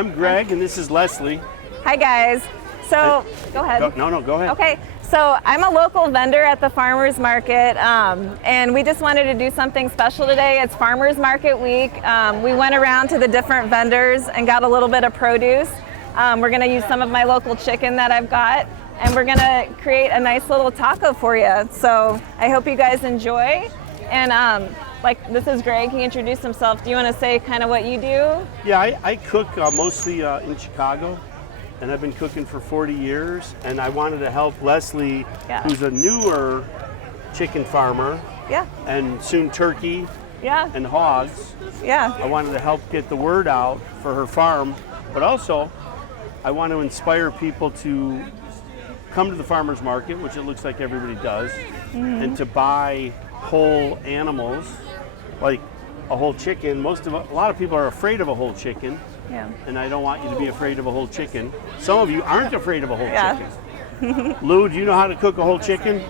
I'm Greg, and this is Leslie. Hi, guys. So, go ahead. No, go ahead. Okay, so I'm a local vendor at the farmers market, and we just wanted to do something special today. It's Farmers Market Week. We went around to the different vendors and got a little bit of produce. We're going to use some of my local chicken that I've got, and we're going to create a nice little taco for you. So I hope you guys enjoy. And this is Greg. He introduced himself. Do you want to say kind of what you do? Yeah, I cook mostly in Chicago, and I've been cooking for 40 years. And I wanted to help Leslie, who's a newer chicken farmer, and soon turkey, and hogs. I wanted to help get the word out for her farm, but also I want to inspire people to come to the farmers market, which it looks like everybody does, and to buy whole animals, like a whole chicken. A lot of people are afraid of a whole chicken, and I don't want you to be afraid of a whole chicken. Some of you aren't afraid of a whole chicken. Lou, do you know how to cook a whole chicken?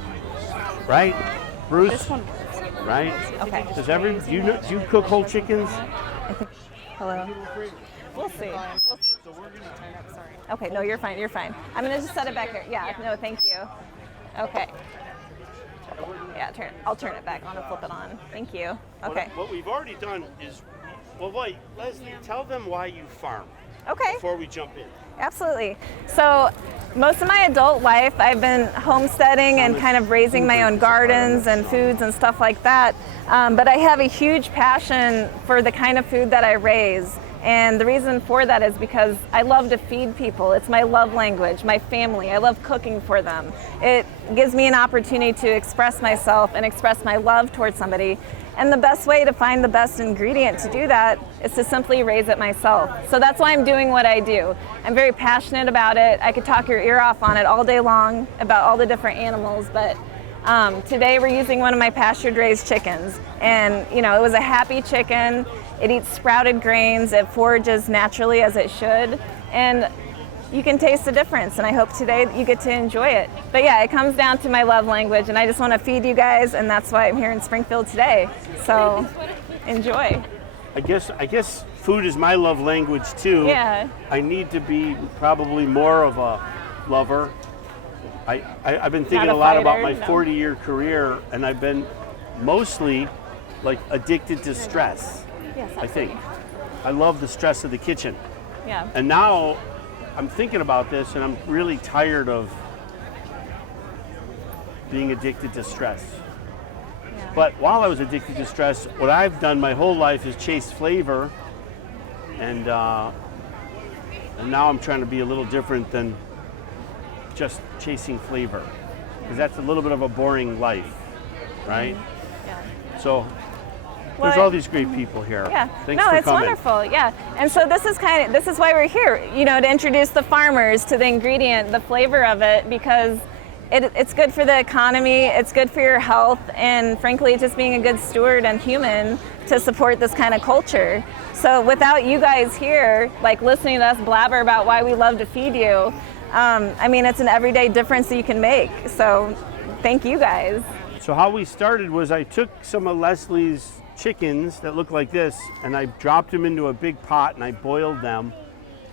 Right? Bruce? This one. Right? Okay. Do you cook whole chickens? Hello. We'll see. Okay, no, you're fine. You're fine. I'm gonna just set it back here. Yeah. No, thank you. Okay. Yeah, I'll turn it back on and flip it on. Thank you. Okay. What we've already done is, well, wait, Leslie, tell them why you farm. Okay. Before we jump in. Absolutely. So most of my adult life, I've been homesteading and kind of raising my own gardens and foods and stuff like that. But I have a huge passion for the kind of food that I raise. And the reason for that is because I love to feed people. It's my love language, my family. I love cooking for them. It gives me an opportunity to express myself and express my love towards somebody. And the best way to find the best ingredient to do that is to simply raise it myself. So that's why I'm doing what I do. I'm very passionate about it. I could talk your ear off on it all day long about all the different animals, but today we're using one of my pastured raised chickens. And it was a happy chicken. It eats sprouted grains. It forages naturally as it should. And you can taste the difference, and I hope today you get to enjoy it. But yeah, it comes down to my love language, and I just want to feed you guys, and that's why I'm here in Springfield today. So enjoy. I guess food is my love language too. Yeah. I need to be probably more of a lover. I've been thinking a lot about my 40-year career, and I've been mostly addicted to stress. Yes, I think. I love the stress of the kitchen. Yeah. And now I'm thinking about this, and I'm really tired of being addicted to stress. Yeah. But while I was addicted to stress, what I've done my whole life is chase flavor, and now I'm trying to be a little different than just chasing flavor, because that's a little bit of a boring life, right? Yeah. So there's all these great people here. Yeah. Thanks for it's coming. Wonderful. Yeah. And so this is why we're here, to introduce the farmers to the ingredient, the flavor of it, because it's good for the economy, it's good for your health, and frankly, just being a good steward and human to support this kind of culture. So without you guys here, listening to us blabber about why we love to feed you, it's an everyday difference that you can make. So thank you guys. So how we started was I took some of Leslie's chickens that look like this, and I dropped them into a big pot, and I boiled them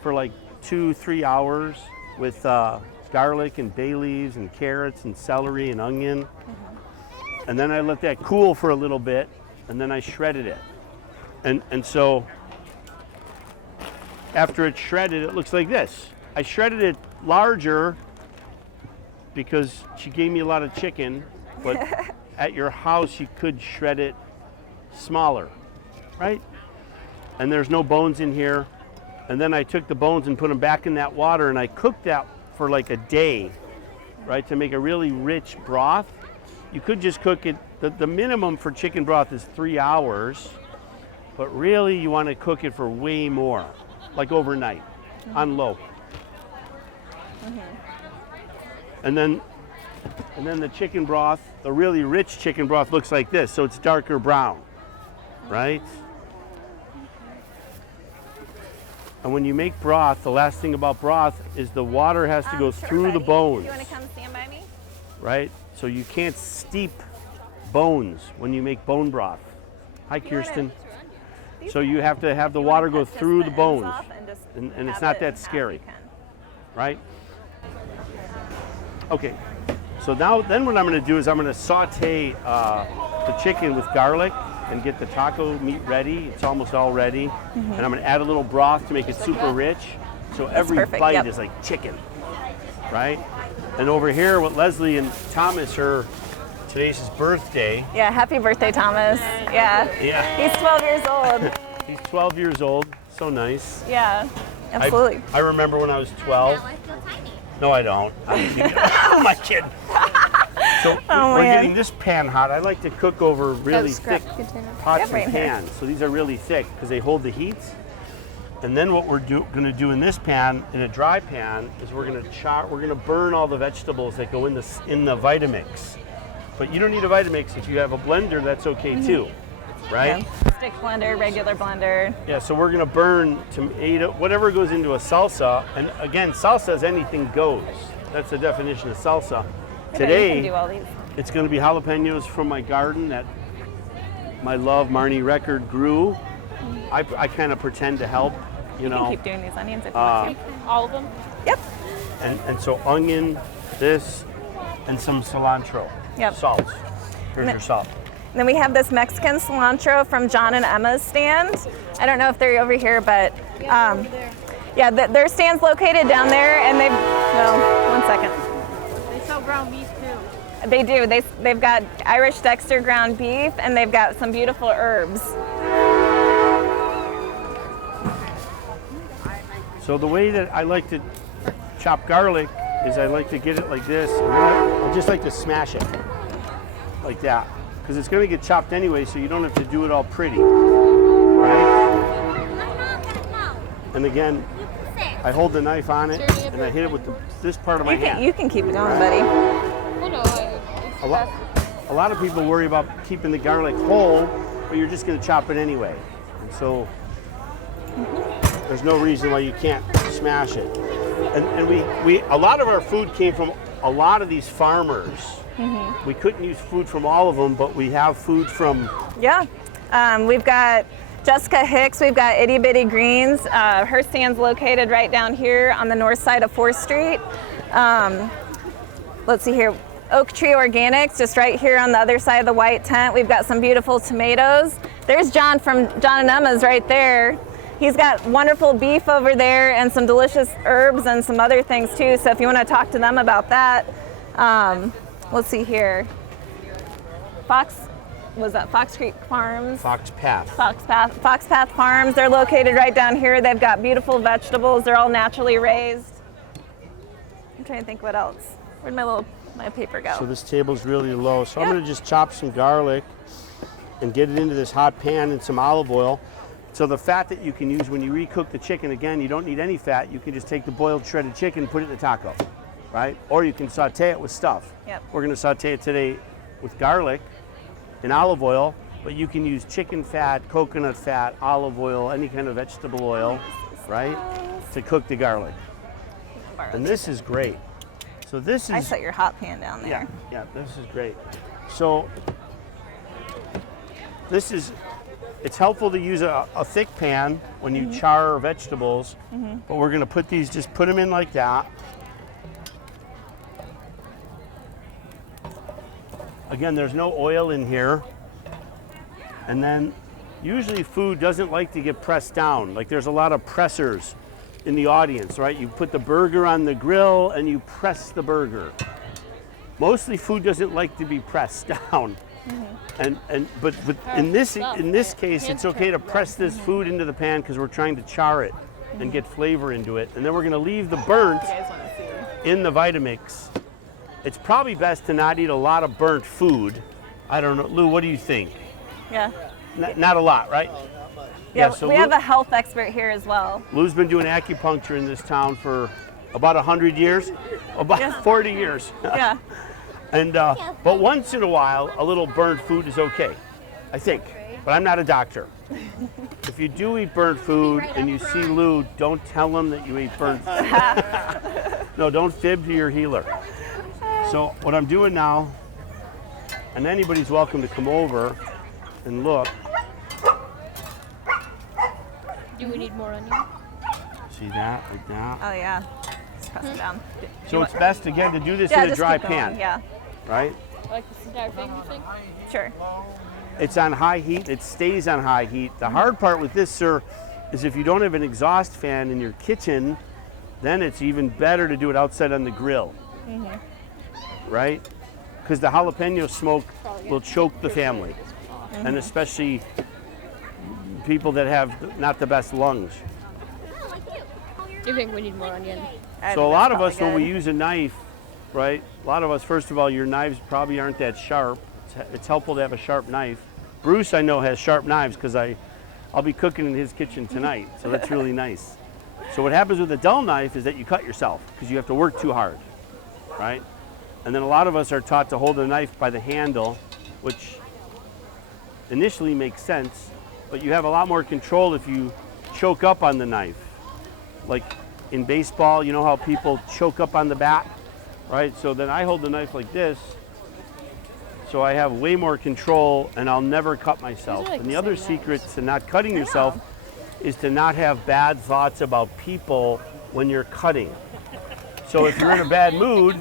for 2-3 hours with garlic and bay leaves and carrots and celery and onion. And then I let that cool for a little bit, and then I shredded it. And so after it's shredded, it looks like this. I shredded it larger because she gave me a lot of chicken, but at your house you could shred it smaller, right? And there's no bones in here. And then I took the bones and put them back in that water, and I cooked that for a day, right, to make a really rich broth. You could just cook it, the minimum for chicken broth is 3 hours, but really you want to cook it for way more, overnight, on low. And then the chicken broth, the really rich chicken broth, looks like this, so it's darker brown. Right? And when you make broth, the last thing about broth is the water has to go through the bones. You want to come stand by me? Right? So you can't steep bones when you make bone broth. Hi, Kirsten. Do So you have to have the water go through the bones, and it's not that scary, right? Okay, so now then what I'm going to do is I'm going to saute the chicken with garlic and get the taco meat ready. It's almost all ready. And I'm going to add a little broth to make it super rich. So every bite is like chicken, right? And over here with Leslie and Thomas, today's his birthday. Yeah, happy birthday, Thomas. Yeah. He's 12 years old. He's 12 years old. So nice. Yeah, absolutely. I remember when I was 12. I feel tiny. No, I don't. Oh, my kid. So we're getting this pan hot. I like to cook over really thick pots and pans. So these are really thick because they hold the heat. And then what we're going to do in this pan, in a dry pan, is we're going to burn all the vegetables that go in the Vitamix. But you don't need a Vitamix. If you have a blender, that's okay too, right? Yeah. Stick blender, regular blender. Yeah, so we're going to burn tomato, whatever goes into a salsa. And again, salsa is anything goes. That's the definition of salsa. Today, it's going to be jalapenos from my garden that my love Marnie Record grew. I kind of pretend to help, you know. You can keep doing these onions if you want to. All of them? Yep. And so onion, this, and some cilantro. Yep. Salt. Here's your salt. And then we have this Mexican cilantro from John and Emma's stand. I don't know if they're over here, but yeah, their stand's located down there, and one second. They sell ground beef too. They do. They've got Irish Dexter ground beef, and they've got some beautiful herbs. So the way that I like to chop garlic is I like to get it like this. I just like to smash it like that because it's going to get chopped anyway, so you don't have to do it all pretty, right? And again, I hold the knife on it and I hit it with this part of my hand. You can keep it going, buddy. A lot of people worry about keeping the garlic whole, but you're just going to chop it anyway. And so there's no reason why you can't smash it. And we a lot of our food came from a lot of these farmers. We couldn't use food from all of them, but we have food from... Yeah. We've got Jessica Hicks. We've got Itty Bitty Greens. Her stand's located right down here on the north side of 4th Street. Let's see here. Oak Tree Organics, just right here on the other side of the white tent. We've got some beautiful tomatoes. There's John from John and Emma's right there. He's got wonderful beef over there and some delicious herbs and some other things too. So if you want to talk to them about that, let's see here. Fox Creek Farms? Fox Path. Fox Path Farms. They're located right down here. They've got beautiful vegetables. They're all naturally raised. I'm trying to think what else. Where'd my paper go? So this table's really low. So I'm going to just chop some garlic and get it into this hot pan and some olive oil. So the fat that you can use when you recook the chicken, again, you don't need any fat. You can just take the boiled shredded chicken and put it in the taco, right? Or you can saute it with stuff. Yep. We're going to saute it today with garlic and olive oil, but you can use chicken fat, coconut fat, olive oil, any kind of vegetable oil, right, to cook the garlic. And this is great. So this is... I set your hot pan down there. Yeah, this is great. So this is... It's helpful to use a thick pan when you char vegetables, but we're going to put these, just put them in like that. Again, there's no oil in here. And then usually food doesn't like to get pressed down. Like there's a lot of pressers in the audience, right? You put the burger on the grill and you press the burger. Mostly food doesn't like to be pressed down. But in this case, it's okay to press this food into the pan because we're trying to char it and get flavor into it. And then we're going to leave the burnt in the Vitamix. It's probably best to not eat a lot of burnt food. I don't know, Lou, what do you think? Yeah. Not a lot, right? Yeah, so we have a health expert here as well. Lou's been doing acupuncture in this town for about 100 years, about 40 years. Yeah. And but once in a while, a little burnt food is okay, I think. But I'm not a doctor. If you do eat burnt food and you see Lou, don't tell him that you eat burnt food. No, don't fib to your healer. So what I'm doing now, and anybody's welcome to come over and look. Do we need more onion? See that, like that? Oh yeah. Just press it down. So it's best, again, to do this in a just dry keep going, pan. Yeah. Right? Like this entire thing, you think? Sure. It's on high heat. It stays on high heat. The hard part with this, sir, is if you don't have an exhaust fan in your kitchen, then it's even better to do it outside on the grill. Right? Because the jalapeno smoke will choke the family, and especially people that have not the best lungs. Do you think we need more onion? So a lot of us, when we use a knife, right? A lot of us, first of all, your knives probably aren't that sharp. It's helpful to have a sharp knife. Bruce, I know, has sharp knives because I'll be cooking in his kitchen tonight, so that's really nice. So what happens with a dull knife is that you cut yourself because you have to work too hard, right? And then a lot of us are taught to hold the knife by the handle, which initially makes sense, but you have a lot more control if you choke up on the knife. Like in baseball, you know how people choke up on the bat, right? So then I hold the knife like this, so I have way more control and I'll never cut myself. And the other secret to not cutting yourself is to not have bad thoughts about people when you're cutting. So if you're in a bad mood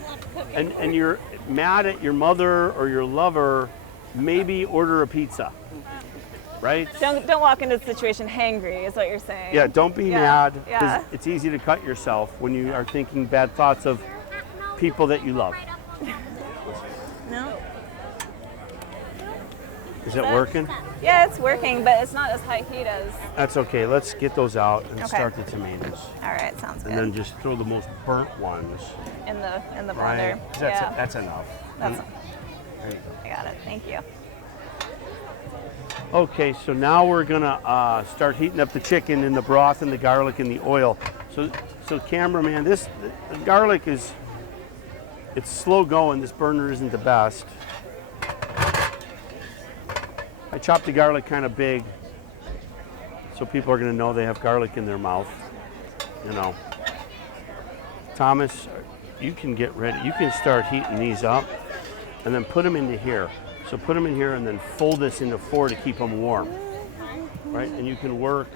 and you're mad at your mother or your lover, maybe order a pizza, right? Don't walk into the situation hangry, is what you're saying. Yeah, don't be mad, because Yeah. it's easy to cut yourself when you are thinking bad thoughts of people that you love. No. Is it working? Yeah, it's working, but it's not as high heat as. That's okay. Let's get those out and Okay. start the tomatoes. All right, sounds good. And then just throw the most burnt ones. in the blender. Right? That's enough. That's. There you go. I got it. Thank you. Okay, so now we're gonna start heating up the chicken in the broth and the garlic and the oil. So cameraman, the garlic it's slow going. This burner isn't the best. I chopped the garlic kind of big, so people are gonna know they have garlic in their mouth. You know. Thomas, you can get ready. You can start heating these up, and then put them into here. So put them in here and then fold this into 4 to keep them warm, right? And you can work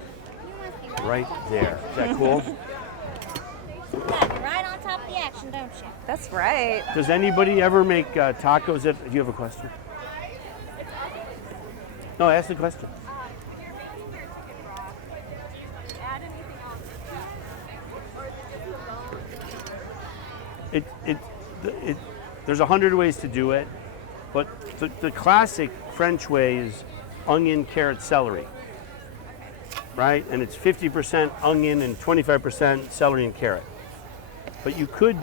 right there. Is that cool? Right on top of the action, don't you? That's right. Does anybody ever make tacos? Do you have a question? No, ask the question. There's 100 ways to do it. But the classic French way is onion, carrot, celery, right? And it's 50% onion and 25% celery and carrot. But you could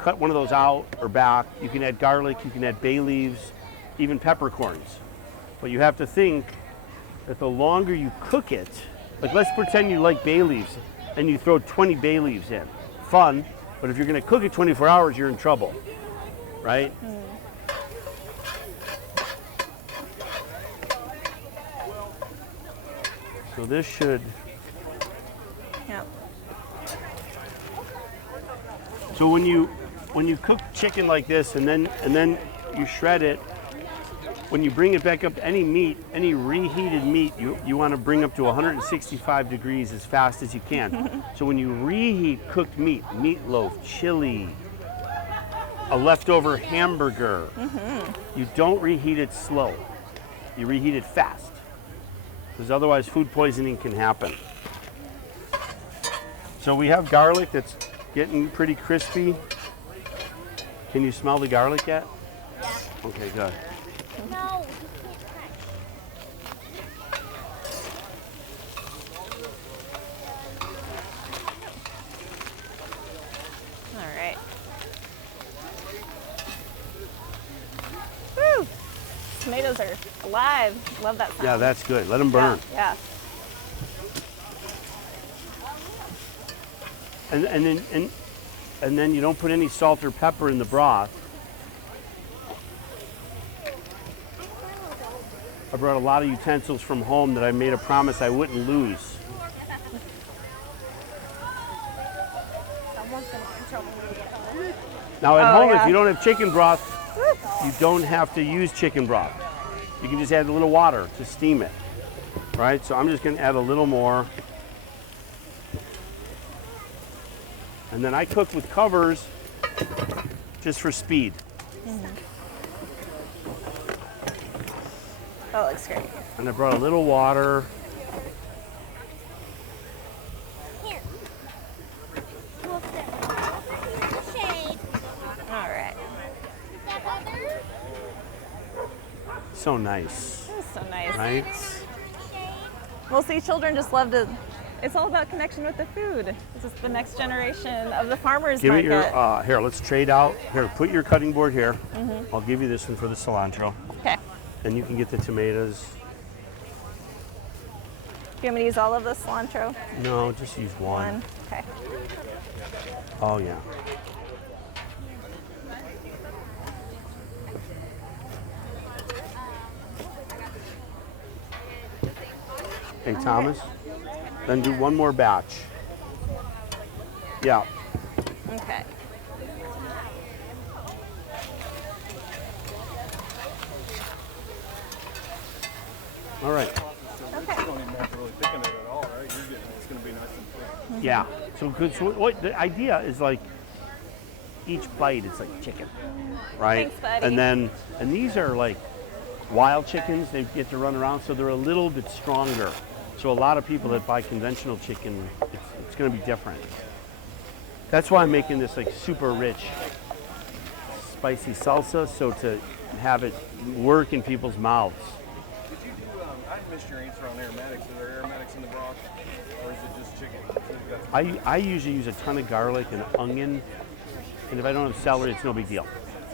cut one of those out or back. You can add garlic, you can add bay leaves, even peppercorns. But you have to think that the longer you cook it, like let's pretend you like bay leaves and you throw 20 bay leaves in. Fun, but if you're gonna cook it 24 hours, you're in trouble, right? So this should. Yep. So when you cook chicken like this and then you shred it, when you bring it back up, any meat, any reheated meat, you want to bring up to 165 degrees as fast as you can. So when you reheat cooked meat, meatloaf, chili, a leftover hamburger, you don't reheat it slow. You reheat it fast. Because otherwise food poisoning can happen. So we have garlic that's getting pretty crispy. Can you smell the garlic yet? Yeah. Okay, good. No, All right. Woo! Tomatoes are alive. Love that sound. Yeah, that's good. Let them burn. Yeah. And then you don't put any salt or pepper in the broth. I brought a lot of utensils from home that I made a promise I wouldn't lose. someone's gonna get in trouble when we get home. Now at home, yeah. if you don't have chicken broth, you don't have to use chicken broth. You can just add a little water to steam it, right? So I'm just gonna add a little more. And then I cook with covers just for speed. That looks great. And I brought a little water. Here. We'll sit in the shade. All right. Is that better? So nice, That was so nice. right? Shade. Well, see, children just love to. It's all about connection with the food. This is the next generation of the farmers Give it market. your, here, let's trade out. Here, put your cutting board here. I'll give you this one for the cilantro. Okay. And you can get the tomatoes. Do you want me to use all of the cilantro? No, just use one. Okay. Oh, yeah. Hey, Thomas, then do one more batch. Yeah. Okay. All right. Okay. You don't even have to really thicken it at all, right? It's going to be nice and thick. Yeah. So what the idea is, like, each bite is like chicken, right? Thanks, buddy. And these are like wild chickens. They get to run around, so they're a little bit stronger. So a lot of people that buy conventional chicken, it's going to be different. That's why I'm making this like super rich, spicy salsa, so to have it work in people's mouths. Did you do, I missed your answer on aromatics. Are there aromatics in the broth? Or is it just chicken? I usually use a ton of garlic and onion, and if I don't have celery, it's no big deal.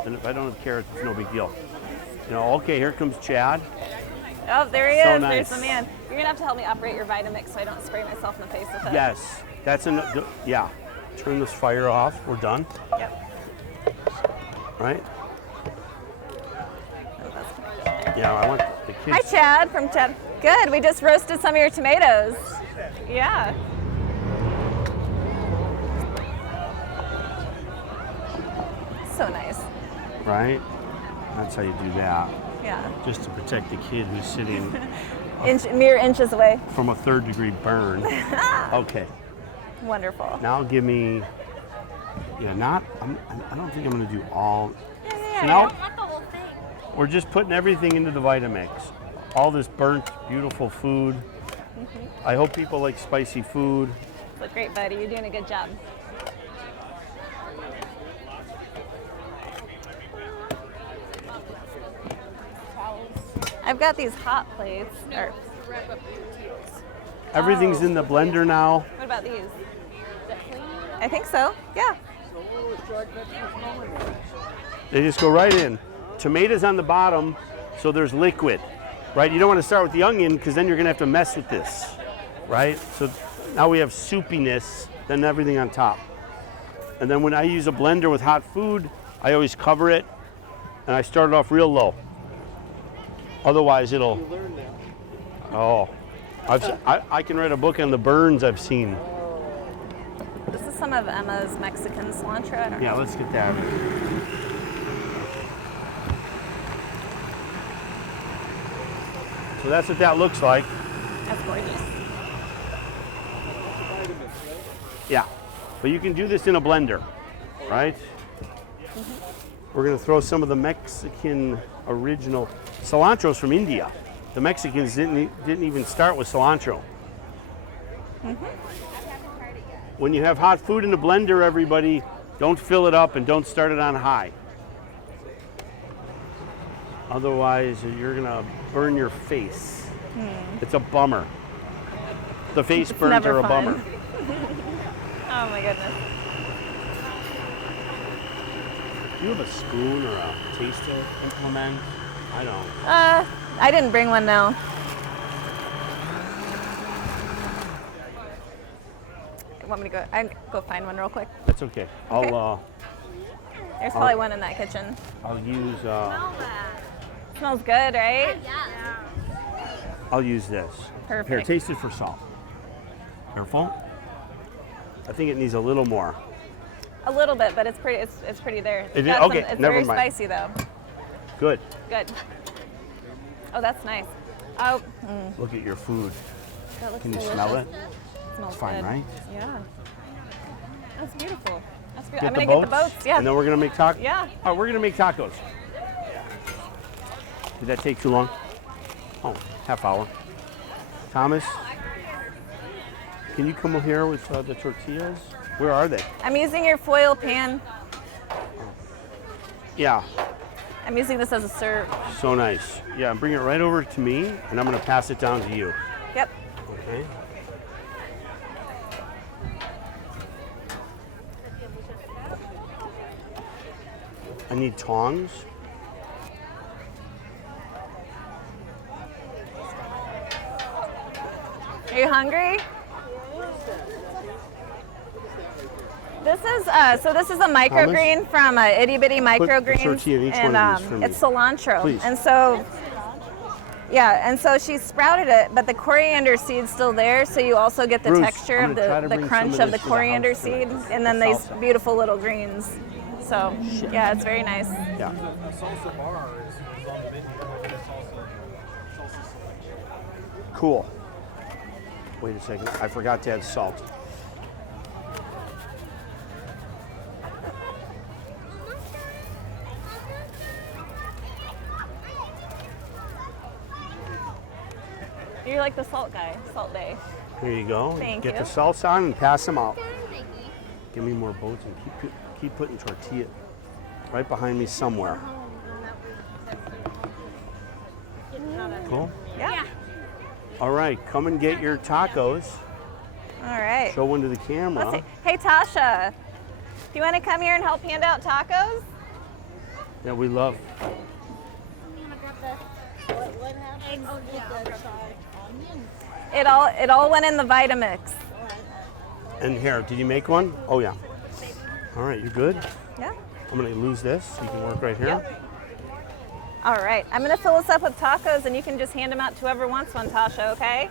And if I don't have carrots, it's no big deal. You know, okay, here comes Chad. Oh, there he So is. nice. There's the man. You're gonna have to help me operate your Vitamix so I don't spray myself in the face with it. Yes, that's yeah. Turn this fire off. We're done. Yep. Right? Yeah, I want the kids. Hi, Chad from Chad. Good. We just roasted some of your tomatoes. Yeah. So nice. Right? That's how you do that. Yeah. Just to protect the kid who's sitting Mere inches away. from a 3rd-degree burn. Okay. Wonderful. Now give me. Yeah, I don't think I'm going to do all. Yeah. Now Not the whole thing. we're just putting everything into the Vitamix. All this burnt, beautiful food. I hope people like spicy food. Look great, buddy. You're doing a good job. I've got these hot plates. Or, Everything's in the blender now. what about these? I think so. Yeah. They just go right in. Tomatoes on the bottom, so there's liquid, right? You don't want to start with the onion because then you're going to have to mess with this, right? So now we have soupiness, then everything on top. And then when I use a blender with hot food, I always cover it, and I start it off real low. Otherwise, it'll. Oh, I can write a book on the burns I've seen. This is some of Emma's Mexican cilantro. I don't know. Yeah, let's get that. So that's what that looks like. That's gorgeous. Yeah, but you can do this in a blender, right? We're gonna throw some of the Mexican original cilantro's from India. The Mexicans didn't even start with cilantro. When you have hot food in a blender, everybody, don't fill it up and don't start it on high. Otherwise, you're gonna burn your face. It's a bummer. The face burns never are a fun. bummer. Oh my goodness. Do you have a spoon or a taster implement? I don't. I didn't bring one now. Want me to go? I can go find one real quick. That's okay. There's probably one in that kitchen. I'll use Smells good, right? I'll use this. Perfect. Here, taste it for salt. Careful. I think it needs a little more. A little bit, but it's pretty. It's pretty there. It is? Got Okay, it's never very mind. spicy though. Good. Good. Oh, that's nice. Oh, Look at your food. that looks Can you delicious. smell it? Smells Fine, good. right? Yeah. That's beautiful. That's beautiful. Get I'm the gonna boats, get the boats. Yeah. and then we're gonna make tacos. Yeah. Oh, we're gonna make tacos. Did that take too long? Oh, half hour. Thomas, can you come over here with the tortillas? Where are they? I'm using your foil pan. Yeah, I'm using this as a serve. so nice. Yeah, bring it right over to me, and I'm gonna pass it down to you. Yep. Okay. I need tongs. Are you hungry? This is this is a microgreen from Itty Bitty Microgreens, tortilla in each and one of these for me. it's cilantro. Please. And so, yeah, and so she sprouted it, but the coriander seed's still there, so you also get the Bruce, texture I'm of gonna try to the bring crunch some of of the this to the coriander house seed, tonight. and then The these salsa. beautiful little greens. So yeah, it's very nice. Yeah. A salsa bar is on the menu. Salsa selection. Cool. Wait a second. I forgot to add salt. You're like the salt guy, Salt Bay. Here you go. Thank Get you. the salsa on and pass them out. Give me more boats and keep putting tortilla right behind me somewhere. Cool. Yeah. All right, come and get your tacos. All right. Show one to the camera. Let's see. Hey Tasha, do you want to come here and help hand out tacos? Yeah, we love. It all went in the Vitamix. And here, did you make one? Oh yeah. All right, you good? Yeah. I'm gonna lose this. You can work right here. Yep. All right, I'm gonna fill this up with tacos, and you can just hand them out to whoever wants one, Tasha. Okay?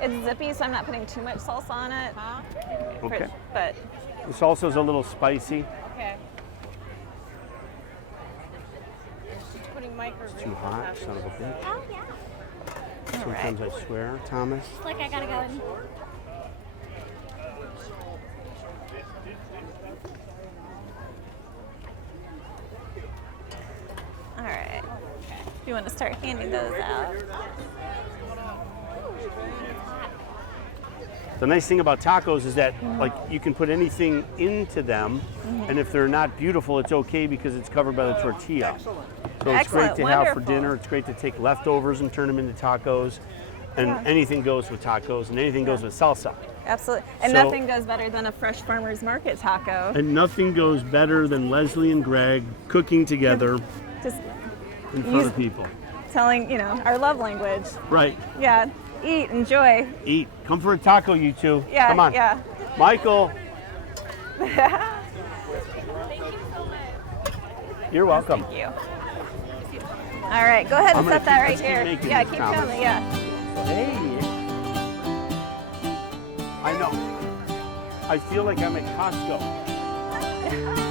It's zippy, so I'm not putting too much salsa on it. Okay. But The salsa's a little spicy. Okay. It's too hot, son of a bitch. Oh, yeah. Sometimes I swear, Thomas. Like I gotta go in. all right. Do you want to start handing those out? The nice thing about tacos is that like you can put anything into them, and if they're not beautiful, it's okay because it's covered by the tortilla. So it's great Excellent, to have for wonderful. dinner. It's great to take leftovers and turn them into tacos, and anything goes with tacos, and anything goes with salsa. Absolutely. And So- nothing goes better than a fresh farmer's market taco. And nothing goes better than Leslie and Greg cooking together Just in front of people. telling, our love language. Right. Yeah. Eat, enjoy. Eat. Come for a taco, you two. Yeah. Come on. Yeah. Michael. You're welcome. Thank you. All right, go ahead and I'm gonna set that right let's keep here. making Yeah, these, keep Thomas. coming. Yeah. Hey. I know. I feel like I'm at Costco.